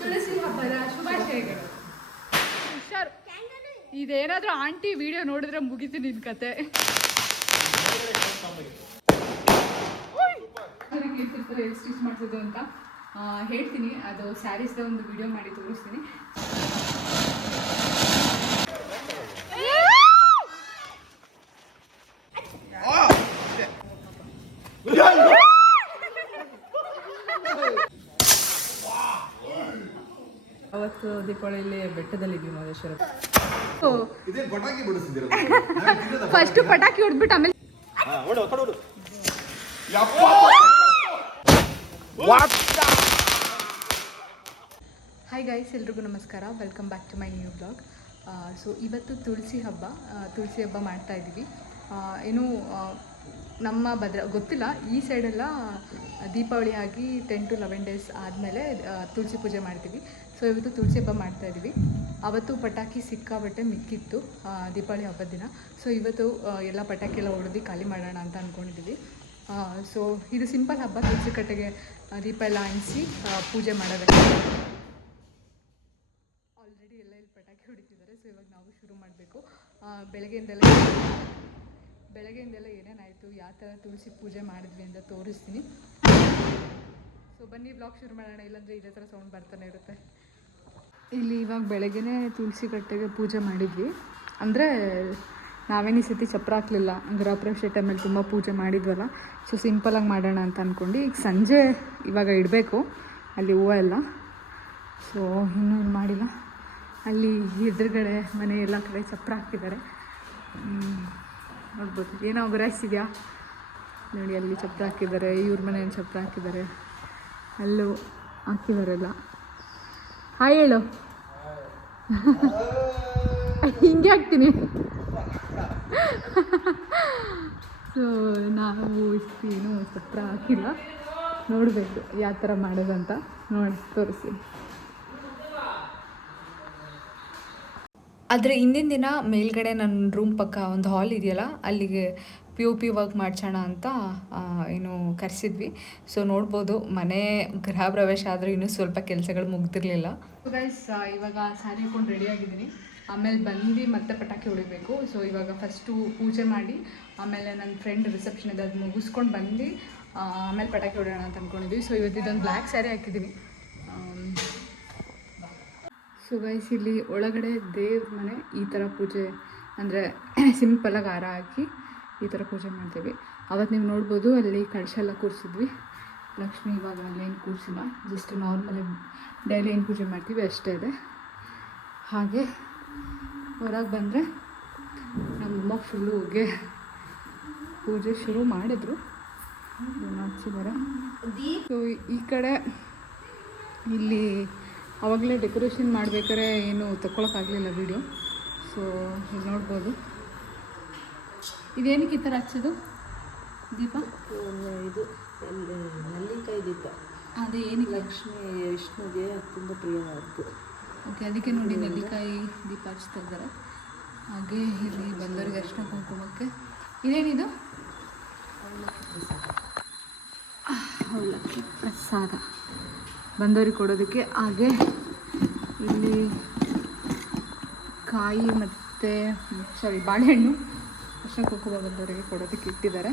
ತುಳಸಿ ಹಬ್ಬದ ಶುಭಾಶಯಗಳು. ಹುಷಾರು, ಇದೇನಾದ್ರೂ ಆಂಟಿ ವಿಡಿಯೋ ನೋಡಿದ್ರೆ ಮುಗಿತು ನಿನ್ ಕತೆ. ಕೇಳ್ತಿರ್ತಾರೆ ಎಷ್ಟು ಸ್ಟಿಚ್ ಮಾಡ್ತಿದ್ದು ಅಂತ ಹೇಳ್ತೀನಿ. ಅದು ಸ್ಯಾರೀಸ್ದ ಒಂದು ವಿಡಿಯೋ ಮಾಡಿ ತೋರಿಸ್ತೀನಿ. ಅವತ್ತು ದೀಪಾವಳಿಯಲ್ಲಿ ಬೆಟ್ಟದಲ್ಲಿದ್ವಿ ಮಹದೇಶ್ವರ. ಫಸ್ಟ್ ಪಟಾಕಿ ಹೊಡ್ಬಿಟ್ಟು ಆಮೇಲೆ ಹಾಯ್ ಗೈಸ್, ಎಲ್ರಿಗೂ ನಮಸ್ಕಾರ. Welcome back to my new blog. So ಇವತ್ತು ತುಳಸಿ ಹಬ್ಬ ಮಾಡ್ತಾ ಇದ್ದೀವಿ. ಏನು ನಮ್ಮ ಗೊತ್ತಿಲ್ಲ, ಈ ಸೈಡೆಲ್ಲ ದೀಪಾವಳಿ ಆಗಿ 10 to 11 days ಆದಮೇಲೆ ತುಳಸಿ ಪೂಜೆ ಮಾಡ್ತೀವಿ. ಸೊ ಇವತ್ತು ತುಳಸಿ ಹಬ್ಬ ಮಾಡ್ತಾಯಿದ್ದೀವಿ. ಅವತ್ತು ಪಟಾಕಿ ಸಿಕ್ಕಾಬಟ್ಟೆ ಮಿಕ್ಕಿತ್ತು ದೀಪಾವಳಿ ಹಬ್ಬದ ದಿನ. ಸೊ ಇವತ್ತು ಎಲ್ಲ ಪಟಾಕಿ ಎಲ್ಲ ಹೊಡೆದು ಖಾಲಿ ಮಾಡೋಣ ಅಂತ ಅಂದ್ಕೊಂಡಿದ್ದೀವಿ. ಸೊ ಇದು ಸಿಂಪಲ್ ಹಬ್ಬ, ತುಳಸಿ ಕಟ್ಟೆಗೆ ದೀಪ ಎಲ್ಲ ಅಂಟಿಸಿ ಪೂಜೆ ಮಾಡೋದಕ್ಕೆ. ಆಲ್ರೆಡಿ ಎಲ್ಲ ಇಲ್ಲಿ ಪಟಾಕಿ ಹೊಡಿತಿದ್ದಾರೆ. ಸೊ ಇವಾಗ ನಾವು ಶುರು ಮಾಡಬೇಕು. ಬೆಳಗ್ಗೆಯಿಂದೆಲ್ಲ ಏನೇನಾಯಿತು, ಯಾವ ಥರ ತುಳಸಿ ಪೂಜೆ ಮಾಡಿದ್ವಿ ಅಂತ ತೋರಿಸ್ತೀನಿ. ಸೊ ಬನ್ನಿ ಬ್ಲಾಗ್ ಶುರು ಮಾಡೋಣ, ಇಲ್ಲಾಂದರೆ ಇದೇ ಥರ ಸೌಂಡ್ ಬರ್ತಾನೆ ಇರುತ್ತೆ. ಇಲ್ಲಿ ಇವಾಗ ಬೆಳಗ್ಗೆನೇ ತುಳಸಿ ಕಟ್ಟೆಗೆ ಪೂಜೆ ಮಾಡಿದ್ವಿ. ಅಂದರೆ ನಾವೇನು ಈ ಸತಿ ಚಪ್ರ ಹಾಕಲಿಲ್ಲ, ಗೃಹಪ್ರವೇಶ ಟೈಮಲ್ಲಿ ತುಂಬ ಪೂಜೆ ಮಾಡಿದ್ವಲ್ಲ. ಸೊ ಸಿಂಪಲಾಗಿ ಮಾಡೋಣ ಅಂತ ಅಂದ್ಕೊಂಡು ಈಗ ಸಂಜೆ ಇವಾಗ ಇಡಬೇಕು ಅಲ್ಲಿ ಹೂವು ಎಲ್ಲ. ಸೊ ಇನ್ನೂ ಮಾಡಿಲ್ಲ. ಅಲ್ಲಿ ಎದುರುಗಡೆ ಮನೆ ಎಲ್ಲ ಕಡೆ ಚಪ್ರ ಹಾಕಿದ್ದಾರೆ, ನೋಡ್ಬೋದು. ಏನೋ ಗುರಾಯಿಸಿದ್ಯಾ ನೋಡಿ, ಅಲ್ಲಿ ಚಪ್ರ ಹಾಕಿದ್ದಾರೆ, ಇವ್ರ ಮನೆಯಲ್ಲಿ ಚಪ್ರ ಹಾಕಿದ್ದಾರೆ, ಅಲ್ಲೂ ಹಾಕಿದಾರೆಲ್ಲ. ಹಾಯ್ ಹೇಳು. ಹಿಂಗೆ ಹಾಕ್ತೀನಿ. ಸೊ ನಾವು ಏನೂ ಚಪ್ರ ಹಾಕಿಲ್ಲ, ನೋಡಬೇಕು ಯಾವ ಥರ ಮಾಡೋದಂತ. ನೋಡಿ ತೋರಿಸಿ. ಆದರೆ ಹಿಂದಿನ ದಿನ ಮೇಲ್ಗಡೆ ನನ್ನ ರೂಮ್ ಪಕ್ಕ ಒಂದು ಹಾಲ್ ಇದೆಯಲ್ಲ, ಅಲ್ಲಿಗೆ POP ವರ್ಕ್ ಮಾಡ್ಸೋಣ ಅಂತ ಏನು ಕರೆಸಿದ್ವಿ. ಸೊ ನೋಡ್ಬೋದು, ಮನೆ ಗೃಹ ಪ್ರವೇಶ ಆದರೂ ಇನ್ನೂ ಸ್ವಲ್ಪ ಕೆಲಸಗಳು ಮುಗ್ದಿರಲಿಲ್ಲ. ಗೈಸ್, ಇವಾಗ ಸ್ಯಾರಿ ಹಾಕೊಂಡು ರೆಡಿಯಾಗಿದ್ದೀನಿ. ಆಮೇಲೆ ಬಂದು ಮತ್ತೆ ಪಟಾಕಿ ಹೊಡಿಬೇಕು. ಸೊ ಇವಾಗ ಫಸ್ಟು ಪೂಜೆ ಮಾಡಿ ಆಮೇಲೆ ನನ್ನ ಫ್ರೆಂಡ್ ರಿಸೆಪ್ಷನ್ ಇದೆ, ಅದು ಮುಗಿಸ್ಕೊಂಡು ಬಂದು ಆಮೇಲೆ ಪಟಾಕಿ ಹೊಡೋಣ ಅಂತ ಅಂದ್ಕೊಂಡಿದ್ವಿ. ಸೊ ಇವತ್ತು ಇದೊಂದು ಬ್ಲ್ಯಾಕ್ ಸ್ಯಾರಿ ಹಾಕಿದ್ದೀನಿ. ಸೊ ಗೈಸ್, ಇಲ್ಲಿ ಒಳಗಡೆ ದೇವ್ರ ಮನೆ ಈ ಥರ ಪೂಜೆ, ಅಂದರೆ ಸಿಂಪಲಾಗಿ ಹಾರ ಹಾಕಿ ಈ ಥರ ಪೂಜೆ ಮಾಡ್ತೀವಿ. ಅವತ್ತು ನೀವು ನೋಡ್ಬೋದು, ಅಲ್ಲಿ ಕಳಶ ಎಲ್ಲ ಕೂರಿಸಿದ್ವಿ. ಲಕ್ಷ್ಮಿ ಇವಾಗ ಅಲ್ಲೇನು ಕೂರಿಸಿಲ್ಲ, ಜಸ್ಟ್ ನಾರ್ಮಲಾಗಿ ಡೈಲಿ ಏನು ಪೂಜೆ ಮಾಡ್ತೀವಿ ಅಷ್ಟೇ ಇದೆ. ಹಾಗೆ ಹೊರಗೆ ಬಂದರೆ ನಮ್ಮಮ್ಮ ಫುಲ್ಲು ಹೋಗಿ ಪೂಜೆ ಶುರು ಮಾಡಿದ್ರು, ಹಚ್ಚಿದ್ದಾರೆ. ಸೊ ಈ ಕಡೆ ಇಲ್ಲಿ ಆವಾಗಲೇ ಡೆಕೋರೇಷನ್ ಮಾಡ್ಬೇಕಾದ್ರೆ ಏನು ತಗೊಳಕ್ಕಾಗಲಿಲ್ಲ ವೀಡಿಯೋ. ಸೊ ಇಲ್ಲಿ ನೋಡ್ಬೋದು. ಇದೇನಕ್ಕೆ ಈ ಥರ ಹಚ್ಚೋದು ದೀಪ? ಇದು ನಲ್ಲಿಕಾಯಿ ದೀಪ. ಅದೇ ಏನಕ್ಕೆ? ಲಕ್ಷ್ಮಿ ವಿಷ್ಣುಗೆ ತುಂಬ ಪ್ರಿಯವಾದ್ದು. ಓಕೆ, ಅದಕ್ಕೆ ನೋಡಿ ನೆಲ್ಲಿಕಾಯಿ ದೀಪ ಹಚ್ತಾ ಇದ್ದಾರೆ. ಹಾಗೆ ಇಲ್ಲಿ ಬಂದವರಿಗೆ ಅರ್ಶಿನ ಕುಂಕುಮಕ್ಕೆ ಇದೇನಿದು? ಅವಲಕ್ಕಿ ಪ್ರಸಾದ ಬಂದವ್ರಿಗೆ ಕೊಡೋದಕ್ಕೆ. ಹಾಗೆ ಇಲ್ಲಿ ಕಾಯಿ ಮತ್ತು ಬಾಳೆಹಣ್ಣು ಅರ್ಶಿನ ಕುಂಕುಮ ಬಂದವರಿಗೆ ಕೊಡೋದಕ್ಕೆ ಇಟ್ಟಿದ್ದಾರೆ.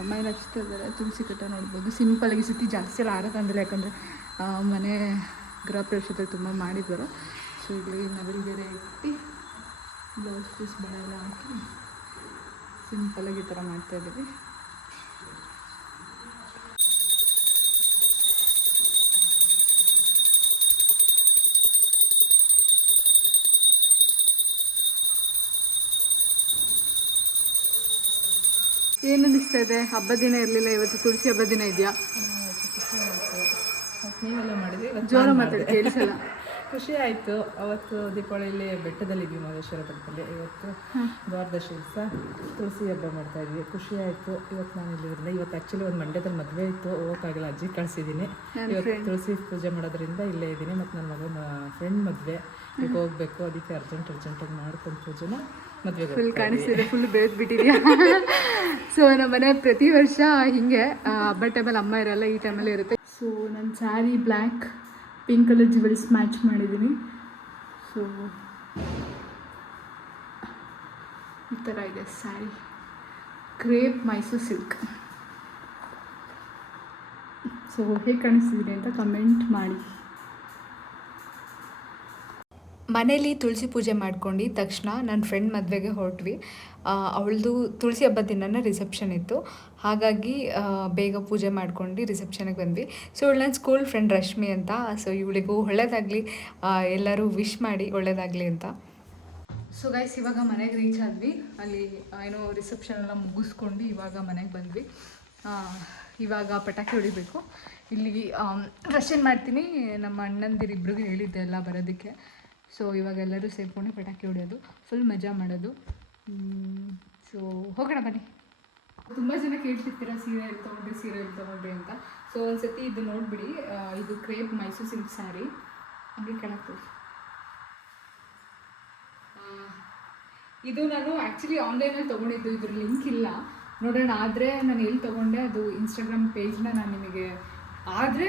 ಅಮ್ಮ ಏನು ಹಚ್ತಾ ಇದ್ದಾರೆ. ತುಳಸಿ ಕಟ್ಟ ನೋಡ್ಬೋದು. ಸಿಂಪಲಾಗಿ ಸುತ್ತಿ ಜಾಸ್ತಿ ಎಲ್ಲ ಆರೋದಂದಿಲ್ಲ, ಯಾಕಂದರೆ ಮನೆ ಗೃಹ ಪ್ರವೇಶದಲ್ಲಿ ತುಂಬ ಮಾಡಿದ್ದಾರೆ. ಸೊ ಇಲ್ಲಿ ನವಿಲಿಗೆರೆ ಇಟ್ಟು ಬ್ಲೌಸ್ ಪೀಸ್ ಬಳೆ ಎಲ್ಲ ಹಾಕಿ ಸಿಂಪಲಾಗಿ ಈ ಥರ ಮಾಡ್ತಾಯಿದ್ದೀವಿ. ಏನು ಅನಿಸ್ತಾ ಇದೆ? ಹಬ್ಬದ ದಿನ ಇರಲಿಲ್ಲ, ಇವತ್ತು ತುಳಸಿ ಹಬ್ಬದ ದಿನ ಇದೆಯಾ? ನೀವೆಲ್ಲ ಮಾಡಿದ್ವಿ, ಜೋರ ಮಾತಾಡಿ ಕೇಳಿಸಲ್ಲ. ಖುಷಿ ಆಯಿತು. ಅವತ್ತು ದೀಪಾವಳಿಯಲ್ಲಿ ಬೆಟ್ಟದಲ್ಲಿದ್ವಿ ಮಹದೇಶ್ವರ ಬೆಟ್ಟದಲ್ಲಿ. ಇವತ್ತು ದ್ವಾದಶಿ ದಿವಸ ತುಳಸಿ ಹಬ್ಬ ಮಾಡ್ತಾಯಿದ್ವಿ. ಖುಷಿ ಆಯಿತು. ಇವತ್ತು ನಾನು ಇಲ್ಲಿರೋದ್ರಿಂದ, ಇವತ್ತು ಆ್ಯಕ್ಚುಲಿ ಒಂದು ಮಂಡ್ಯದಲ್ಲಿ ಮದುವೆ ಇತ್ತು, ಹೋಗೋಕ್ಕಾಗಲ್ಲ, ಅಜ್ಜಿ ಕಳಿಸಿದ್ದೀನಿ. ಇವತ್ತು ತುಳಸಿ ಪೂಜೆ ಮಾಡೋದ್ರಿಂದ ಇಲ್ಲೇ ಇದ್ದೀನಿ. ಮತ್ತು ನನ್ನ ಮಗನ ಫ್ರೆಂಡ್ ಮದುವೆ ಈಗ ಹೋಗಬೇಕು, ಅದಕ್ಕೆ ಅರ್ಜೆಂಟಾಗಿ ಮಾಡ್ಕೊಂಡು ಪೂಜೆನ ಮದುವೆಗೆ ಫುಲ್ ಕಾಣಿಸ್ತಿದೆ, ಫುಲ್ ಬೇದ್ ಬಿಟ್ಟಿದ್ಯಾ. ಸೊ ನಮ್ಮ ಮನೆ ಪ್ರತಿ ವರ್ಷ ಹಿಂಗೆ ಹಬ್ಬ ಟೈಮಲ್ಲಿ ಅಮ್ಮ ಇರಲ್ಲ, ಈ ಟೈಮಲ್ಲಿ ಇರುತ್ತೆ. ಸೊ ನನ್ನ sari black pink colour jewels match ಮಾಡಿದ್ದೀನಿ. ಸೊ ಈ ಥರ ಇದೆ sari, crepe Mysuru silk. So ಹೇಗೆ ಕಾಣಿಸ್ತಿದೆ ಅಂತ ಕಮೆಂಟ್ ಮಾಡಿ. ಮನೇಲಿ ತುಳಸಿ ಪೂಜೆ ಮಾಡ್ಕೊಂಡು ತಕ್ಷಣ ನನ್ನ ಫ್ರೆಂಡ್ ಮದುವೆಗೆ ಹೊರಟ್ವಿ. ಅವಳದು ತುಳಸಿ ಹಬ್ಬದ ದಿನನೇ ರಿಸೆಪ್ಷನ್ ಇತ್ತು, ಹಾಗಾಗಿ ಬೇಗ ಪೂಜೆ ಮಾಡ್ಕೊಂಡು ರಿಸೆಪ್ಷನಿಗೆ ಬಂದ್ವಿ. ಸೊ ಇವಳು ನನ್ನ ಸ್ಕೂಲ್ ಫ್ರೆಂಡ್ ರಶ್ಮಿ ಅಂತ. ಸೊ ಇವಳಿಗೂ ಒಳ್ಳೇದಾಗಲಿ, ಎಲ್ಲರೂ ವಿಶ್ ಮಾಡಿ ಒಳ್ಳೇದಾಗಲಿ ಅಂತ. ಸೊ ಗೈಸ್ ಇವಾಗ ಮನೆಗೆ ರೀಚ್ ಆದ್ವಿ. ಅಲ್ಲಿ ಏನೋ ರಿಸೆಪ್ಷನ್ ಎಲ್ಲ ಮುಗಿಸ್ಕೊಂಡು ಇವಾಗ ಮನೆಗೆ ಬಂದ್ವಿ. ಇವಾಗ ಪಟಾಕಿ ಹೊಡಿಬೇಕು. ಇಲ್ಲಿ ರಶನ್ ಮಾಡ್ತೀನಿ. ನಮ್ಮ ಅಣ್ಣಂದಿರಿಬ್ರಿಗೂ ಹೇಳಿದ್ದೆ ಎಲ್ಲ ಬರೋದಕ್ಕೆ. ಸೊ ಇವಾಗ ಎಲ್ಲರೂ ಸೇರ್ಕೊಂಡು ಪಟಾಕಿ ಹೊಡೆಯೋದು, ಫುಲ್ ಮಜಾ ಮಾಡೋದು. ಸೊ ಹೋಗೋಣ ಬನ್ನಿ. ತುಂಬ ಜನ ಕೇಳ್ತಿರ್ತೀರ ಸೀರೆ ಎಲ್ಲಿ ತೊಗೊಂಡ್ರಿ ಅಂತ. ಸೊ ಒಂದ್ಸತಿ ಇದು ನೋಡಿಬಿಡಿ. ಇದು ಕ್ರೇಪ್ ಮೈಸೂರು ಸಿಲ್ಕ್ ಸ್ಯಾರಿ. ಹಂಗೆ ಕೆಳಗೆ ತೋರಿಸಿ. ಇದು ನಾನು ಆ್ಯಕ್ಚುಲಿ ಆನ್ಲೈನಲ್ಲಿ ತೊಗೊಂಡಿದ್ದು, ಇದ್ರ ಲಿಂಕ್ ಇಲ್ಲ, ನೋಡೋಣ. ಆದರೆ ನಾನು ಎಲ್ಲಿ ತೊಗೊಂಡೆ ಅದು ಇನ್ಸ್ಟಾಗ್ರಾಮ್ ಪೇಜ್ನ ನಾನು ನಿಮಗೆ ಆದರೆ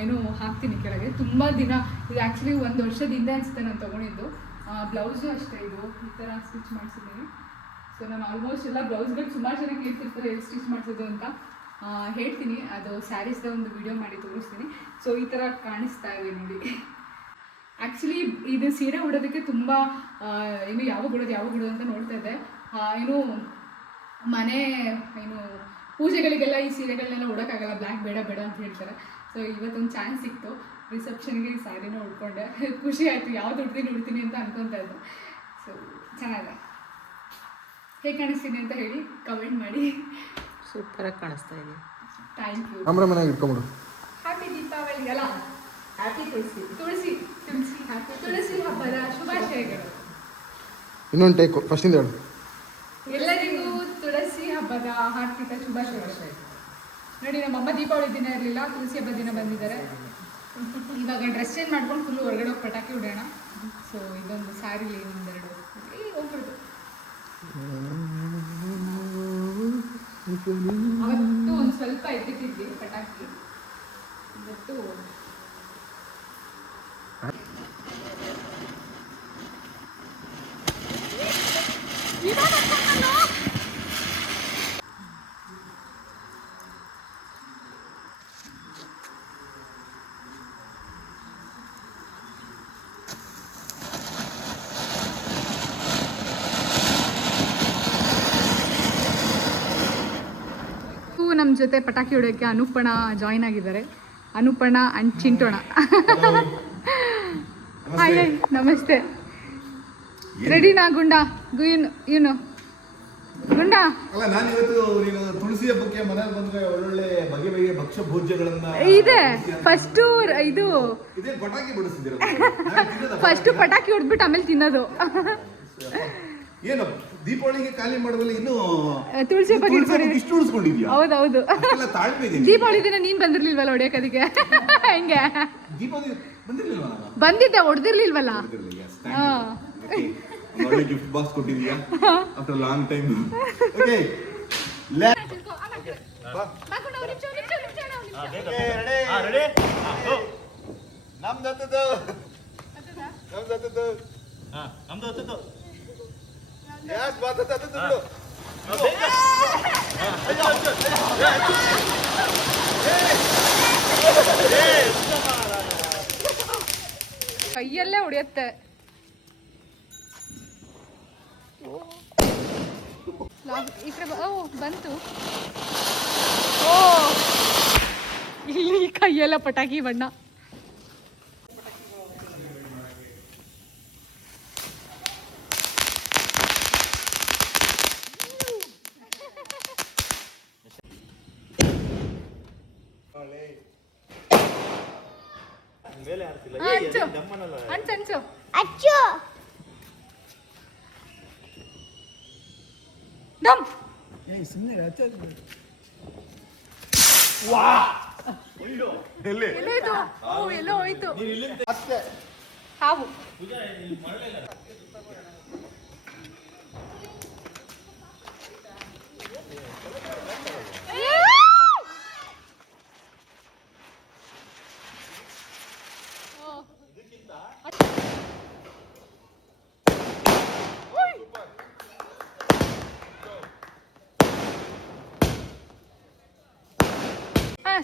ಏನೋ ಹಾಕ್ತೀನಿ ಕೆಳಗೆ. ತುಂಬ ದಿನ ಇದು ಆ್ಯಕ್ಚುಲಿ 1 ವರ್ಷದಿಂದ ಅನಿಸುತ್ತೆ ನಾನು ತೊಗೊಂಡಿದ್ದು. ಬ್ಲೌಸು ಅಷ್ಟೇ, ಇದು ಈ ಥರ ಸ್ಟಿಚ್ ಮಾಡಿಸಿದ್ದೀನಿ. ಸೊ ನಾನು ಆಲ್ಮೋಸ್ಟ್ ಎಲ್ಲ ಬ್ಲೌಸ್ಗಳು ಸುಮಾರು ಜನ ಕೇಳ್ತಿರ್ತಾರೆ ಎಲ್ಲಿ ಸ್ಟಿಚ್ ಮಾಡಿಸೋದು ಅಂತ. ಹೇಳ್ತೀನಿ, ಅದು ಸ್ಯಾರೀಸ್ದ ಒಂದು ವಿಡಿಯೋ ಮಾಡಿ ತೋರಿಸ್ತೀನಿ. ಸೊ ಈ ಥರ ಕಾಣಿಸ್ತಾ ಇದೆ ನೋಡಿ. ಆ್ಯಕ್ಚುಲಿ ಇದು ಸೀರೆ ಉಡೋದಕ್ಕೆ ತುಂಬ ಏನು ಯಾವಾಗ ಉಡೋದು ಅಂತ ನೋಡ್ತಾ ಇದ್ದೆ. ಏನು ಮನೆ ಏನು ಪೂಜೆಗಳಿಗೆಲ್ಲ ಈ ಸೀರೆಗಳನ್ನೆಲ್ಲ ಉಡೋಕ್ಕಾಗಲ್ಲ, ಬ್ಲ್ಯಾಕ್ ಬೇಡ ಅಂತ ಹೇಳ್ತಾರೆ. ಸೊ ಇವತ್ತೊಂದು ಚಾನ್ಸ್ ಸಿಕ್ತು, ರಿಸೆಪ್ಷನ್ಗೆ ಈ ಸ್ಯಾರಿನ ಉಡ್ಕೊಂಡೆ. ಖುಷಿ ಆಯಿತು, ಯಾವ್ದು ಉಡ್ತೀನಿ ಅಂತ ಅನ್ಕೊತಾ ಇದ್ದೆ. ಸೊ ಚೆನ್ನಾಗಿದೆ. ಹೇಗೆ ಕಾಣಿಸ್ತೀನಿ ಅಂತ ಹೇಳಿ ಕಮೆಂಟ್ ಮಾಡಿ. ಸೂಪರಾಗಿ ಕಾಣಿಸ್ತಾ ಇದೆ. Thank you. ಹ್ಯಾಪಿ ದೀಪಾವಳಿ ಅಲ್ಲ, ಹ್ಯಾಪಿ ತುಳಸಿ ಹಬ್ಬದ ಶುಭಾಶಯಗಳು. ಇನ್ನೊಂದು ಟೇಕ್ ಫಸ್ಟಿಂದ ಹೇಳು. ಎಲ್ಲರಿಗೂ ತುಳಸಿ ಹಬ್ಬದ ಹಾರ್ದಿಕ ಶುಭಾಶಯಗಳು. ನೋಡಿ, ನಮ್ಮಮ್ಮ ದೀಪಾವಳಿ ದಿನ ಇರಲಿಲ್ಲ, ತುಳಸಿ ಹಬ್ಬದ ದಿನ ಬಂದಿದ್ದಾರೆ. ಇವಾಗ ಡ್ರೆಸ್ ಚೇಂಜ್ ಮಾಡ್ಕೊಂಡು ಫುಲ್ಲು ಹೊರಗಡೆ ಹೋಗಿ ಪಟಾಕಿ ಹೊಡೆಯೋಣ. ಸೊ ಇದೊಂದು ಸ್ಯಾರಿಲಿ ಒಂದೆರಡು ಹೋಗ್ಬಿಡ್ತು. ಅವತ್ತು ಒಂದು ಸ್ವಲ್ಪ ಎತ್ತಿಟ್ಟಿದ್ವಿ ಪಟಾಕಿ, ಇವತ್ತು ನಮ್ಮ ಜೊತೆ ಪಟಾಕಿ ಹೊಡೆಯೋಕ್ಕೆ ಅನುಪಣ ಜಾಯಿನ್ ಆಗಿದ್ದಾರೆ. ಅನುಪಣ ಅಂಡ್ ಚಿಂಟೋಣ. ಹಾಯ್ ನಮಸ್ತೆ. ರೆಡಿನಾ ಗುಂಡ? ಏನು ಗುಂಡ? ಅಲ್ಲ, ನಾನು ಇವತ್ತು ನೀನು ತುಳಸಿ ಹಬ್ಬಕ್ಕೆ ಮನೇಲಿ ಬಂದ್ರೆ ಒಳ್ಳೊಳ್ಳೆ ಬಗೆ ಭಕ್ಷ್ಯ ಭೋಜ್ಯಗಳನ್ನ ಇದೆ. ಫಸ್ಟು ಇದು ಇದೇ ಪಟಾಕಿ ಬಿಡಿಸ್ತಿದ್ದೀರ. ಫಸ್ಟು ಪಟಾಕಿ ಹೊಡೆದ್ಬಿಟ್ಟು ಆಮೇಲೆ ತಿನ್ನೋದು. ಏನು ದೀಪಾವಳಿಗೆ ಖಾಲಿ ಮಾಡೋದ್ರಲ್ಲಿ ಇನ್ನು ತುಳಸಿ ಹಬ್ಬಕ್ಕೆ ಇಷ್ಟು ಉಳಿಸ್ಕೊಂಡಿದ್ಯಾ? ಹೌದೌದು. ತಾಳ್ಮೆ ಇದೆ. ದೀಪಾವಳಿ ದಿನ ನೀನ್ ಬಂದಿರ್ಲಿಲ್ವಲ್ಲ ಹೊಡೆಯೋಕೆ? ಹೆಂಗೆ ದೀಪಾವಳಿ ಬಂದಿರ್ಲಿಲ್ವಾ? ಬಂದಿದ್ದೆ, ಹೊಡೆದಿರ್ಲಿಲ್ವಲ್ಲ. ಒಳ್ಳೆ ಗಿಫ್ಟ್ ಬಾಕ್ಸ್ ಕೊಟ್ಟಿದ್ಯಾ ಆಫ್ಟರ್ ಲಾಂಗ್ ಟೈಮ್. ಓಕೆ ನಮ್ದು ಯಾಸ್ ಬಾತ್ ಬಿಡು. ಕೈಯಲ್ಲೇ ಹೊಡೆಯುತ್ತೆ. ಈ ಕಡೆ ಬಂತು. ಓ, ಇಲ್ಲಿ ಕೈಯೆಲ್ಲ ಪಟಾಕಿ ಬಣ್ಣ. ಅಂಚು ದಮ್. ಎಲ್ಲೋ ಹೋಯ್ತು ಹಾವು.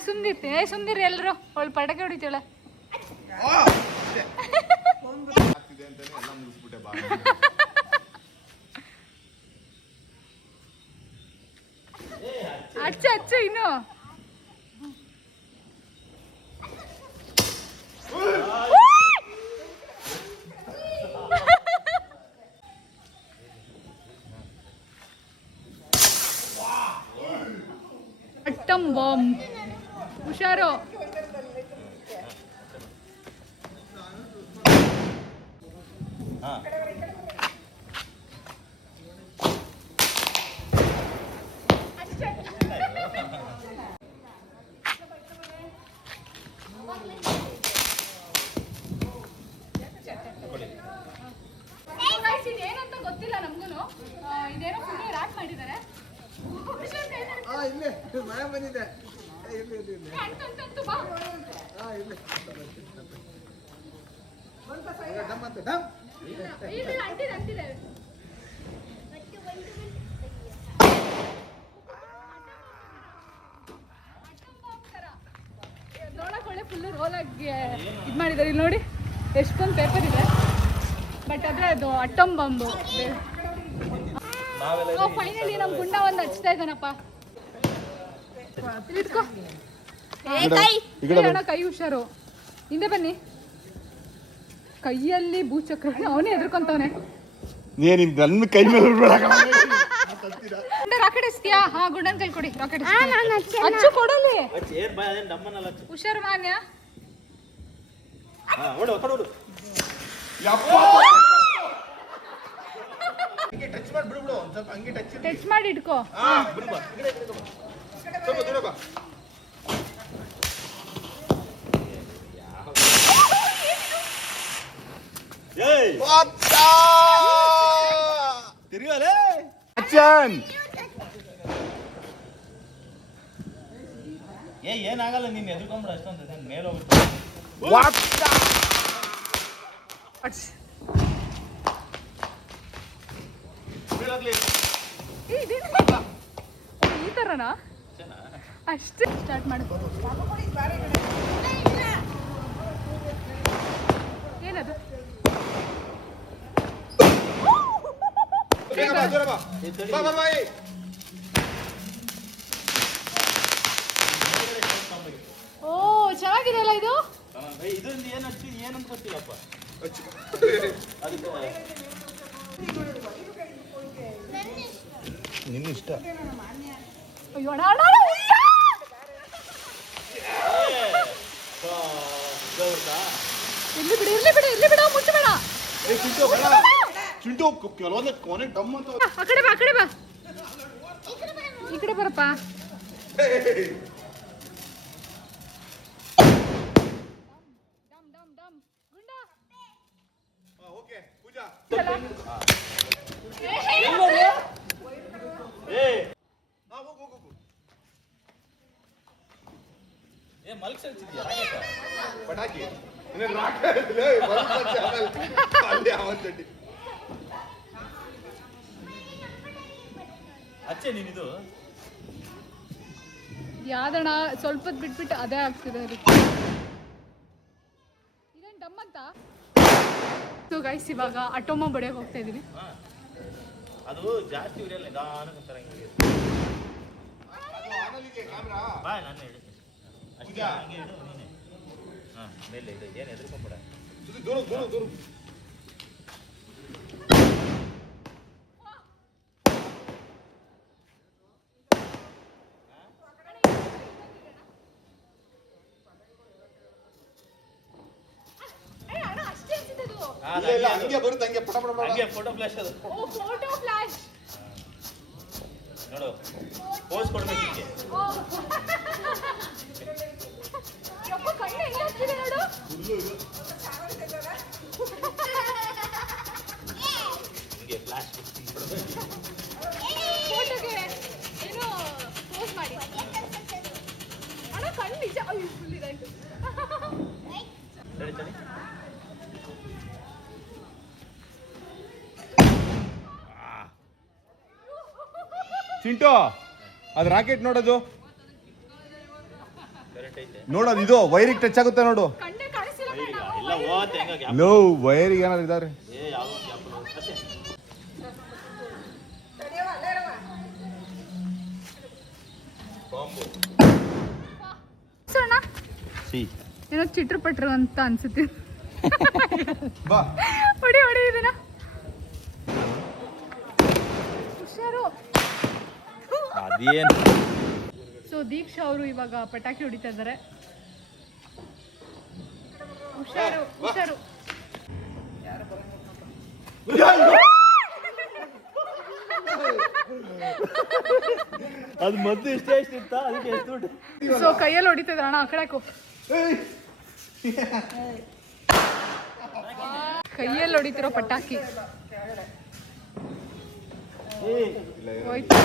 ಸುಮ್ನಿರ್ತೀನಿ ಸುಮ್ನಿರಿ ಎಲ್ಲರೂ ಅವಳು ಪಟಾಕಿ ಹೊಡಿತಾಳೆ. ಆಗ್ತಿದೆ ಅಂತಾನೆ ಎಲ್ಲ ಮುಗಿಸ್ಬಿಟ್ಟೆ ಬಾ. ಅಚ್ಚು ಇನ್ನು ಅಟ್ಟಂ ಬಾಂಬ್. ಹುಷಾರು. ಇದೇನಂತ ಗೊತ್ತಿಲ್ಲ ನಮ್ಗೂನು. ಇದೇನೋ ಫುಲ್ ರಾಟ್ ಮಾಡಿದ್ದಾರೆ. ಇಲ್ಲೇ ಮಳೆ ಬಂದಿದೆ. ಅಂಟು ಬಾ. ಅಂಟಿದೆ. ನೋಡಕ್ಕೆ ಫುಲ್ ರೋಲ್ ಆಗಿ ಇದು ಮಾಡಿದ್ದಾರೆ. ಇಲ್ಲಿ ನೋಡಿ ಎಷ್ಟೊಂದು ಪೇಪರ್ ಇದೆ, ಬಟ್ ಆದರೆ ಅದು ಅಟ್ಟಂ ಬಾಂಬು. ಫೈನಲಿ ನಮ್ಮ ಗುಂಡ ಒಂದು ಹಚ್ತಾ ಇದ್ದಾನಪ್ಪ. ಇಟ್ಕೋ ಕೈ ಹುಷಾರು. ಹಿಂದೆ ಬನ್ನಿ. ಕೈಯಲ್ಲಿ ಭೂಚಕ್ರ ಅವನೇ ಎದುರ್ಕೊಂತವನೆ. ನನ್ನ ಕೈ ಮೇಲೆ ರಾಕೆಟ್ ಎಸ್ತೀಯಾ? ಹಾ, ಗುಂಡನ್ ಕೈ ಕೊಡಿ. ರಾಕೆಟ್ ಹಚ್ಚು ಕೊಡಲಿ. ಹುಷಾರು ಮಾನ್ಯ. ಟಚ್ ಮಾಡಿ ಇಟ್ಕೋ. ಏನಾಗಲ್ಲ, ನೀನ್ ಎದ್ಕೊಂಡ್ಬಿಡ ಅಷ್ಟೊಂದು ಮೇಲೆ ಈ ತರನಾ? ಅಷ್ಟೇ. ಸ್ಟಾರ್ಟ್ ಮಾಡು. ಏನದು? ಓ, ಚೆನ್ನಾಗಿದೆಯಲ್ಲ ಇದು. ಇದೊಂದು ಏನಂತ ಗೊತ್ತಿಲ್ಲಪ್ಪ. ನಿನ್ನ ಇಷ್ಟ. ಅಯ್ಯೋ, ಇರ್ಲಿ ಬಿಡು, ಮುಚ್ಚಬೇಡ. ಚಿಂಟು ಕೆಲವೊಂದು ಕೊನೆ ಡಮ್ ಅಂತ. ಆ ಕಡೆ ಬಾ. ಈ ಕಡೆ ಬರಪ್ಪ. ಪಟಾಕಿ ಅಚ್ಚೆ ನೀನಿದು ಯಾವ್ದಣ ಸ್ವಲ್ಪ ಬಿಟ್ಬಿಟ್ಟು ಅದೇ ಆಗ್ತಿದೆ. ಇದೇನು ಡಮ್ ಅಂತ. ಸೊ ಗೈಸ್, ಇವಾಗ ಅಟೋಮ ಬಡಿಯೋಕೆ ಹೋಗ್ತಾ ಇದೀನಿ. ಅದು ಜಾಸ್ತಿ ಉರಿಯಲ್ಲ, ನಿಧಾನಕ್ಕೆ ಒಂಥರ ಹಿಂಗೆ ಬಾ. ನಾನು ಹೇಳ್ತೀನಿ ಅಷ್ಟೇ. ಹಂಗೆ ಇಡು ನೀನೆ. ಹಾಂ, ಮೇಲೆ ಇಡು. ಏನು ಎದುರ್ಕೊಂಬಿಡ. ದೂರ ಹಂಗೆ ಬರುತ್ತೆ. ಹಂಗೆ ಪಟ ಪಟ ಹಂಗೆ ಫೋಟೋ ಫ್ಲಾಶ್ ಅದು. ಓ, ಫೋಟೋ ಫ್ಲಾಶ್. ನೋಡು, ಪೋಸ್ ಕೊಡ್ಬೇಕು ಹಿಂಗೆ. ಯಪ್ಪ, ಕಣ್ಣು ಹೆಂಗೆ ಆಗ್ತಿದೆ ನೋಡು. ಹಿಂಗೆ ಫ್ಲಾಶ್ ಫೋಟೋಗೆ ಏನೋ ಪೋಸ್ ಮಾಡಿ. ಅಣ್ಣ ಕಣ್ಣು ನಿಜ ಫುಲ್ ಇದಾಯ್ತು. ತಡಿ ತಡಿ. ಚಿಂಟು, ಅದು ರಾಕೆಟ್ ನೋಡೋದು. ನೋಡು ಅದು ಇದು ವೈರಿಗೆ ಟಚ್ ಆಗುತ್ತೆ ನೋಡು. ಕಣ್ಣೇ ಕಾಣಿಸಿಲ್ಲ ಇಲ್ಲ ಹೋಗುತ್ತೆ ಹೆಂಗ ಲೋ ವೈರಿಗೆ ಏನಾದ್ರು ಇದಾರೆ. ಯಾವ ಗ್ಯಾಪ್ ಮತ್ತೆ ಸೋಣ ಸಿ ಏನೋ ಚಿಟ್ರಪಟ್ರು ಅಂತ ಅನ್ಸುತ್ತೆ. ಬಾ ಹೊಡಿ ಇದನ್ನ ಹುಷಾರು. ಅದೇನು ಸೊ ದೀಕ್ಷಾ ಅವರು ಇವಾಗ ಪಟಾಕಿ ಹೊಡಿತಾ ಇದ್ದಾರೆ. ಹುಷಾರು. ಅದು ಮೊದಲು ಇಷ್ಟೇ ಇಷ್ಟ ಅದಕ್ಕೆ ಎಷ್ಟು ದುಡ್ಡು. ಸೊ ಕೈಯಲ್ಲಿ ಹೊಡಿತಾ ಇದ್ದಾರೆ ಅಣ್ಣ. ಆ ಕಡೆ ಹಾಕು. ಕೈಯಲ್ಲಿ ಹೊಡಿತಿರೋ ಪಟಾಕಿ ಹೋಯ್ತು.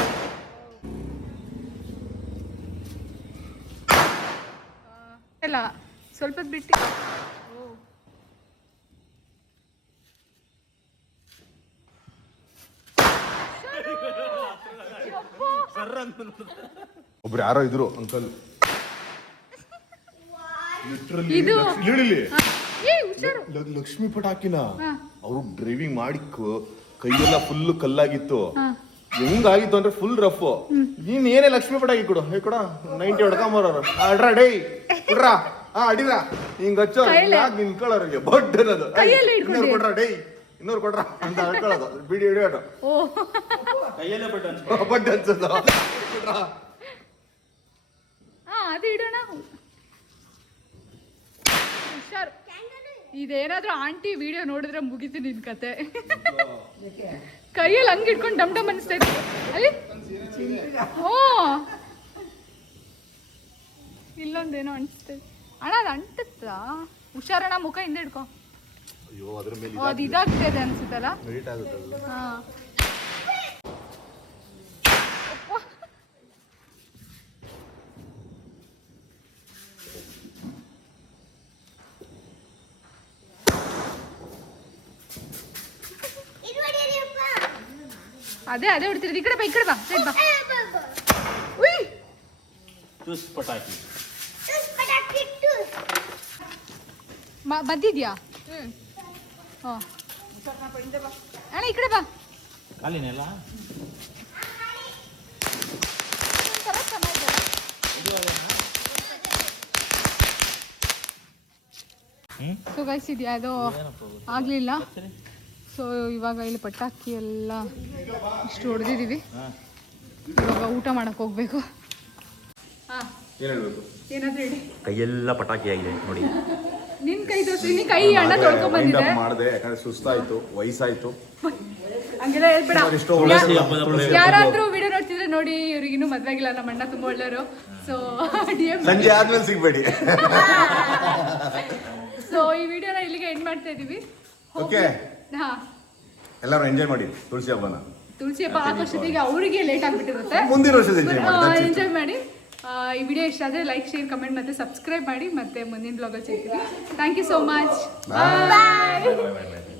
ಇಲ್ಲ ಸ್ವಲ್ಪ ಬಿಟ್ಟು ಒಬ್ರು ಯಾರೋ ಇದ್ರು ಅಂಕಲ್ ಇದು ಹುಷಾರು. ಲಕ್ಷ್ಮಿ ಪಟಾಕಿನ ಅವರು ಡ್ರೈವಿಂಗ್ ಮಾಡಿ ಕೈಯೆಲ್ಲ ಫುಲ್ ಕಲ್ಲಾಗಿತ್ತು. ಹೆಂಗಾಗಿತ್ತು ಅಂದ್ರೆ ಫುಲ್ ರಫ್. ನೀನ್ ಏನೇ ಲಕ್ಷ್ಮಿ ಪಟಾಕಿ ಕೊಡು ಕೊಡ 90 ಹೊಡ್ಕೊಂಬರೋರು ಅಡ್ರ ಡೇ ಕೊಡ್ರ ಅಡಿರ ಹಿಂಗ ಹಚ್ಚೋ ನಿನ್ಕೊಳ್ಳೋರಿಗೆ ಬಡ್ ಅನ್ನೋದು. ಇನ್ನೂರು ಕೊಡ್ರ ಡೇ ಇನ್ನೂರು ಕೊಡ್ರ ಅಂತ ಹೇಳ್ಕೊಳ್ಳೋದು. ಬಿಡಿ ಹಿಡಿಯೋದು ಕೈಯಲ್ಲೇ ಬಡ್ ಅನ್ಸೋದು. ಅದು ಇಡೋಣ. ಹುಷಾರು. ಇದೇನಾದ್ರೂ ಆಂಟಿ ವಿಡಿಯೋ ನೋಡಿದ್ರೆ ಮುಗಿತು ನಿನ್ ಕತೆ. ಕೈಯಲ್ಲಿ ಹಂಗೆ ಇಟ್ಕೊಂಡು ಡಮ್ ಡಮ್ ಅನಿಸ್ತಾ ಇತ್ತು ಅಲ್ಲಿ. ಓ ಇಲ್ಲೊಂದೇನೋ ಅನಿಸ್ತೈತೆ ಅಣ್ಣ. ಅದು ಅಂಟುತ್ತಾ? ಹುಷಾರಣ್ಣ. ಮುಖ ಹಿಂದೆ ಇಡ್ಕೊ. ಅಯ್ಯೋ ಅದ್ರ ಮೇಲೆ ಅದು ಇದಾಗ್ತಾ ಇದೆ ಅನ್ಸುತ್ತಲ್ಲ. ಲೇಟ್ ಆಗುತ್ತೆ. ಹಾ ಅದೇ ಹೊಡ್ತಿರೋದು. ಈ ಕಡೆ ಬಾ ಸೈಡ್ ಬಾ. ಉಯ್ ಟುಸ್ ಪಟಾಕಿ ಬಂದಿದ್ಯಾ? ಅಣ್ಣ ಈ ಕಡೆ ಬಾ. ಕಾಲಿನೆಲ್ಲ ಸೊ ಗೈಸ್ ಇದೆಯಾ ಅದು ಆಗಲಿಲ್ಲ. ಸೊ ಇವಾಗ ಇಲ್ಲಿ ಪಟಾಕಿ ಎಲ್ಲ ಇಷ್ಟು ಹೊಡೆದಿದ್ದೀವಿ. ಇವಾಗ ಊಟ ಮಾಡಕ್ಕೆ ಹೋಗ್ಬೇಕು. ಹಾಂ ಏನಾದರೂ ಹೇಳಿ. ಕೈಯೆಲ್ಲ ಪಟಾಕಿ ಆಗಿದೆ ನೋಡಿ. ನಿನ್ನ ಕೈ ತೋರಿಸಿ. ನಿನ್ನ ಕೈ ಅಣ್ಣ ತೊಳ್ಕೊಂಡ್ಬಂದಿದೆ. ಮಾಡಿದೆ ಯಾಕಂದ್ರೆ ಸುಸ್ತಾಯ್ತು, ವಯಸ್ಸಾಯ್ತು. ಹಂಗೆಲ್ಲ ಹೇಳ್ಬೇಡ. ಯಾರಾದ್ರೂ ವಿಡಿಯೋ ನೋಡ್ತಿದ್ರೆ ನೋಡಿ, ಇವ್ರಿಗೆ ಇನ್ನೂ ಮದ್ವೆ ಆಗಿಲ್ಲ. ನಮ್ಮ ಅಣ್ಣ ತುಂಬಾ ಒಳ್ಳೆಯವರು. ಸೊ ಸಂಜೆ ಆದ್ಮೇಲೆ ಸಿಗ್ಬೇಡಿ. ಸೊ ಈ ವಿಡಿಯೋನ ಇಲ್ಲಿಗೆ ಎಂಡ್ ಮಾಡ್ತಾ ಇದೀವಿ. ಓಕೆ ಹಾ ಎಲ್ಲರೂ ಎಂಜಾಯ್ ಮಾಡಿ ತುಳಸಿ ಹಬ್ಬನ. ತುಳಸಿ ಹಬ್ಬ ಆಗೋಷ್ಟೊತ್ತಿಗೆ ಅವರಿಗೆ ಲೇಟ್ ಆಗ್ಬಿಟ್ಟಿರುತ್ತೆ. ಮುಂದಿನ ವರ್ಷದ ಎಂಜಾಯ್ ಮಾಡಿ. ಈ ವಿಡಿಯೋ ಇಷ್ಟ ಆದರೆ ಲೈಕ್, ಶೇರ್, ಕಮೆಂಟ್ ಮತ್ತು ಸಬ್ಸ್ಕ್ರೈಬ್ ಮಾಡಿ. ಮತ್ತೆ ಮುಂದಿನ ಬ್ಲಾಗಲ್ಲಿ ಸಿಗ್ತೀವಿ. Thank you so much. Bye.